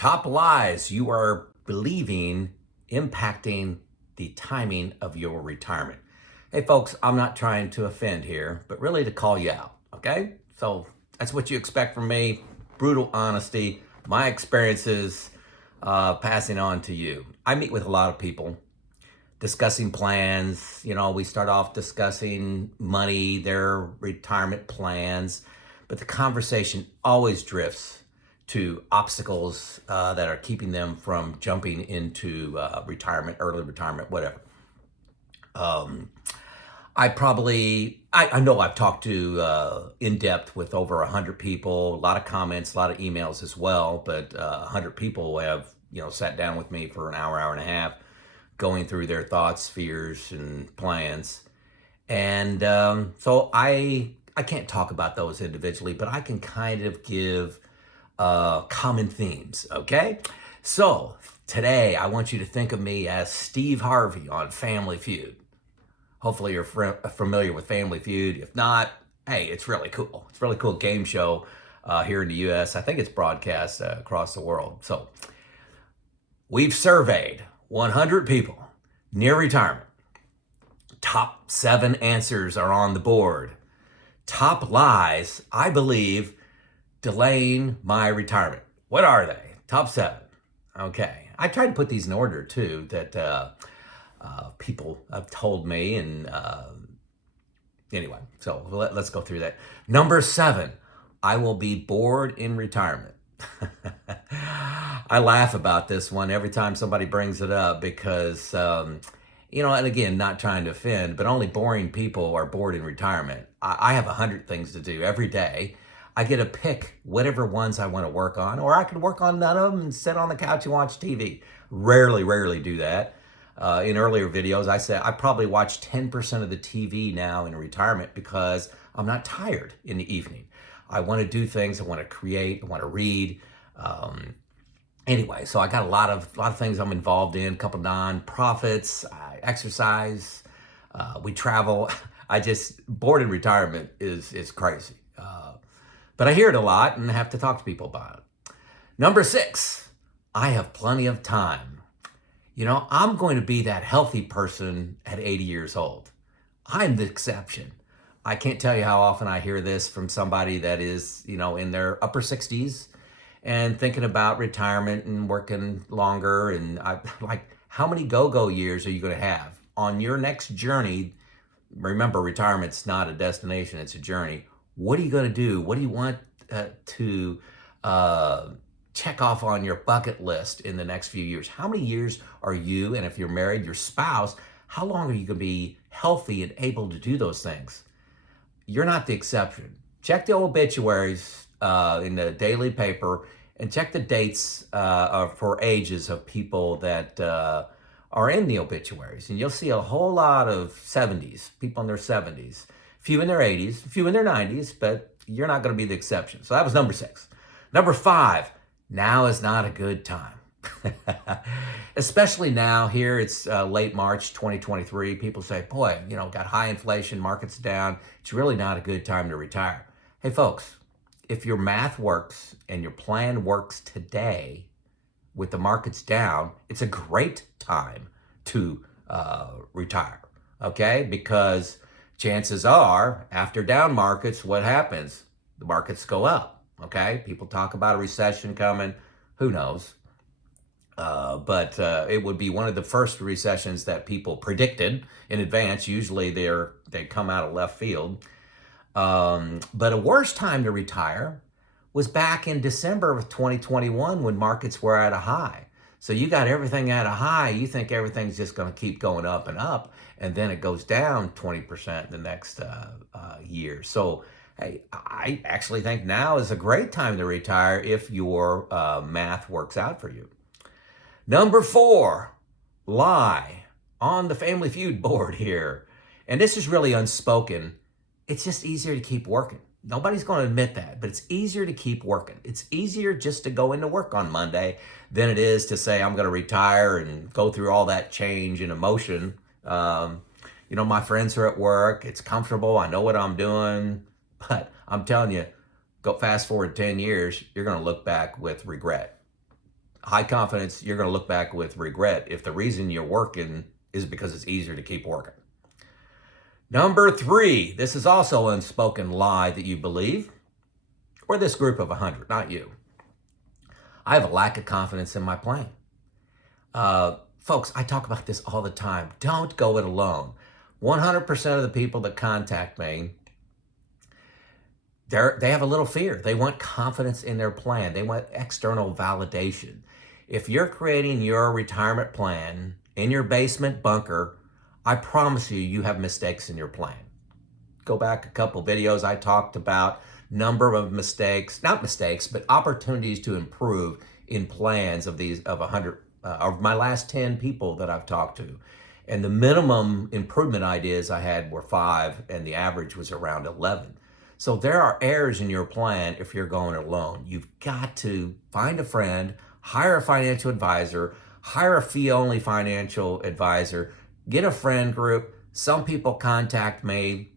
Top lies you are believing impacting the timing of your retirement. Hey, folks, I'm not trying to offend here, but really to call you out, okay? So that's what you expect from me, brutal honesty, my experiences passing on to you. I meet with a lot of people discussing plans. We start off discussing money, their retirement plans, but the conversation always drifts to obstacles that are keeping them from jumping into retirement, early retirement, whatever. I know I've talked to in depth with over 100 people, a lot of comments, a lot of emails as well, but 100 people have, sat down with me for an hour and a half, going through their thoughts, fears, and plans. And so I can't talk about those individually, but I can kind of give common themes, okay? So today I want you to think of me as Steve Harvey on Family Feud. Hopefully you're familiar with Family Feud. If not, hey, it's really cool. It's a really cool game show here in the U.S. I think it's broadcast across the world. So we've surveyed 100 people near retirement. Top 7 answers are on the board. Top lies I believe delaying my retirement. What are they? Top 7. Okay. I tried to put these in order too, that people have told me. And anyway, so let's go through that. Number 7, I will be bored in retirement. I laugh about this one every time somebody brings it up because, and again, not trying to offend, but only boring people are bored in retirement. I have 100 things to do every day. I get to pick whatever ones I want to work on, or I can work on none of them and sit on the couch and watch TV. Rarely do that. In earlier videos, I said I probably watch 10% of the TV now in retirement because I'm not tired in the evening. I want to do things. I want to create. I want to read. Anyway, so I got a lot of things I'm involved in. A couple non-profits. I exercise. We travel. Bored in retirement is crazy. But I hear it a lot and have to talk to people about it. Number 6, I have plenty of time. I'm going to be that healthy person at 80 years old. I'm the exception. I can't tell you how often I hear this from somebody that is, in their upper 60s and thinking about retirement and working longer. And how many go-go years are you going to have on your next journey? Remember, retirement's not a destination, it's a journey. What are you going to do? What do you want to check off on your bucket list in the next few years? How many years are you, and if you're married, your spouse, how long are you going to be healthy and able to do those things? You're not the exception. Check the obituaries in the daily paper and check the dates for ages of people that are in the obituaries. And you'll see a whole lot of 70s, people in their 70s, few in their 80s, few in their 90s, but you're not going to be the exception. So that was number 6. Number 5, now is not a good time. Especially now, here it's late March 2023. People say, boy, got high inflation, market's down. It's really not a good time to retire. Hey, folks, if your math works and your plan works today with the markets down, it's a great time to retire, okay? Because chances are, after down markets, what happens? The markets go up, okay? People talk about a recession coming. Who knows? But it would be one of the first recessions that people predicted in advance. Usually they come out of left field. But a worse time to retire was back in December of 2021 when markets were at a high. So you got everything at a high. You think everything's just going to keep going up and up, and then it goes down 20% the next year. So hey, I actually think now is a great time to retire if your math works out for you. Number 4, lie on the Family Feud board here. And this is really unspoken. It's just easier to keep working. Nobody's going to admit that, but it's easier to keep working. It's easier just to go into work on Monday than it is to say, I'm going to retire and go through all that change and emotion. My friends are at work. It's comfortable. I know what I'm doing. But I'm telling you, go fast forward 10 years, you're going to look back with regret. high confidence you're going to look back with regret if the reason you're working is because it's easier to keep working. Number 3, this is also an unspoken lie that you believe, or this group of 100, not you. I have a lack of confidence in my plan. Folks, I talk about this all the time. Don't go it alone. 100% of the people that contact me, they have a little fear. They want confidence in their plan. They want external validation. If you're creating your retirement plan in your basement bunker, I promise you have mistakes in your plan. Go back a couple videos, I talked about number of mistakes, not mistakes, but opportunities to improve in plans of 100 of my last 10 people that I've talked to. And the minimum improvement ideas I had were 5, and the average was around 11. So there are errors in your plan if you're going alone. You've got to find a friend, hire a financial advisor, hire a fee-only financial advisor, get a friend group. Some people contact me.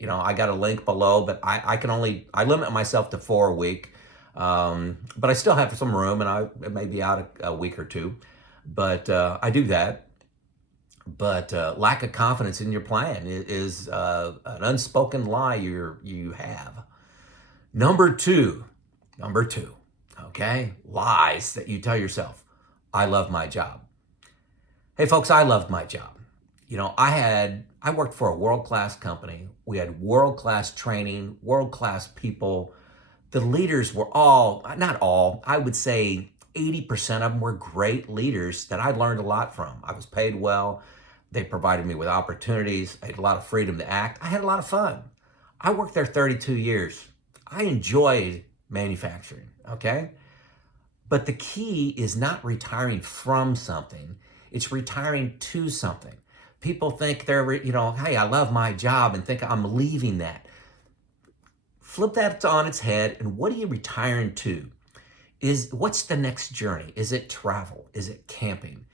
I got a link below, but I limit myself to 4 a week. But I still have some room, and I may be out a week or 2. But I do that. But lack of confidence in your plan is an unspoken lie you have. Number two, okay? Lies that you tell yourself. I love my job. Hey folks, I loved my job. I worked for a world-class company. We had world-class training, world-class people. The leaders were not all, I would say 80% of them were great leaders that I learned a lot from. I was paid well. They provided me with opportunities. I had a lot of freedom to act. I had a lot of fun. I worked there 32 years. I enjoyed manufacturing, okay? But the key is not retiring from something. It's retiring to something. People think hey, I love my job, and think I'm leaving that. Flip that on its head, and what are you retiring to? What's the next journey? Is it travel? Is it camping?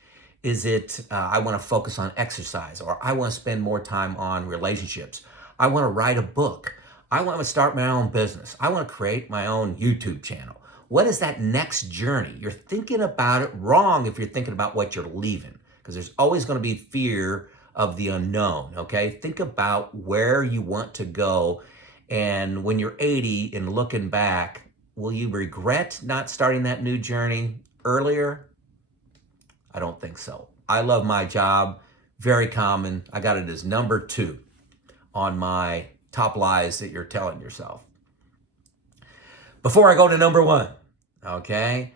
Is it, I want to focus on exercise, or I want to spend more time on relationships? I want to write a book. I want to start my own business. I want to create my own YouTube channel. What is that next journey? You're thinking about it wrong if you're thinking about what you're leaving, because there's always going to be fear of the unknown, okay? Think about where you want to go, and when you're 80 and looking back, will you regret not starting that new journey earlier? I don't think so. I love my job. Very common. I got it as number 2 on my top lies that you're telling yourself. Before I go to number 1, okay,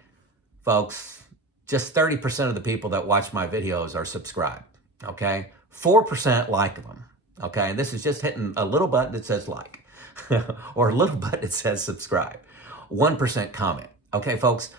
folks, just 30% of the people that watch my videos are subscribed, okay? 4% like them, okay? And this is just hitting a little button that says like, or a little button that says subscribe. 1% comment, okay, folks?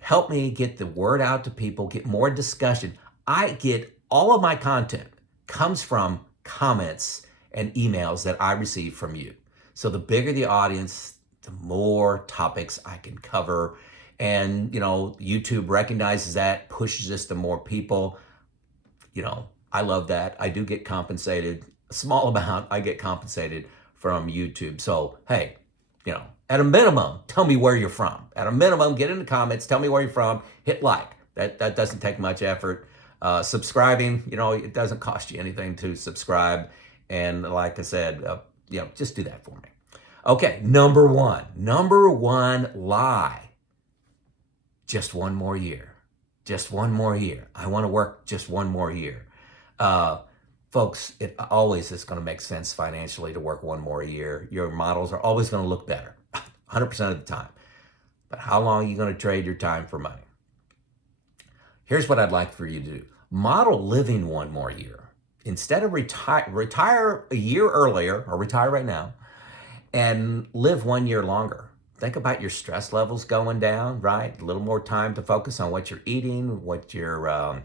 Help me get the word out to people, get more discussion. I get all of my content comes from comments and emails that I receive from you. So the bigger the audience, the more topics I can cover. And, YouTube recognizes that, pushes this to more people. I love that. I do get compensated. A small amount I get compensated from YouTube. So, hey, at a minimum, tell me where you're from. At a minimum, get in the comments, tell me where you're from, hit like. That doesn't take much effort. Subscribing, it doesn't cost you anything to subscribe. And like I said, just do that for me. Okay, number one lie. Just one more year. Just one more year. I want to work just one more year. Folks, it always is going to make sense financially to work one more year. Your models are always going to look better, 100% of the time. But how long are you going to trade your time for money? Here's what I'd like for you to do. Model living one more year. Instead of retire a year earlier, or retire right now, and live 1 year longer. Think about your stress levels going down, right? A little more time to focus on what you're eating, what you're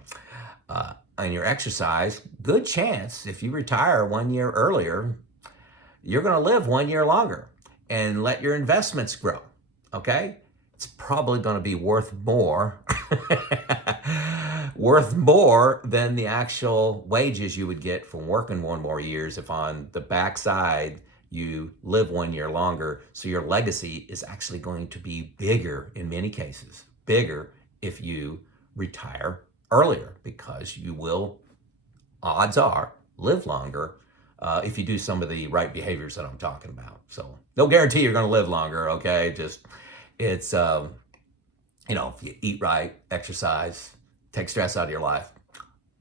and your exercise. Good chance if you retire 1 year earlier, you're going to live 1 year longer, and let your investments grow. Okay? It's probably going to be worth more than the actual wages you would get from working 1 more years if on the backside you live 1 year longer. So your legacy is actually going to be bigger in many cases, bigger if you retire earlier, because you will, odds are, live longer if you do some of the right behaviors that I'm talking about. So no guarantee you're going to live longer, okay? Just it's if you eat right, exercise, take stress out of your life,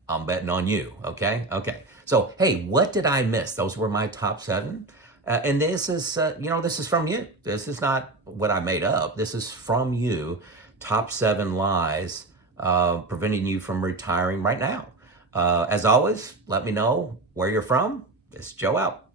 I'm betting on you, okay? Okay. So, hey, what did I miss? Those were my top 7. And this is, this is from you. This is not what I made up. This is from you. Top 7 lies preventing you from retiring right now. As always, let me know where you're from. It's Joe out.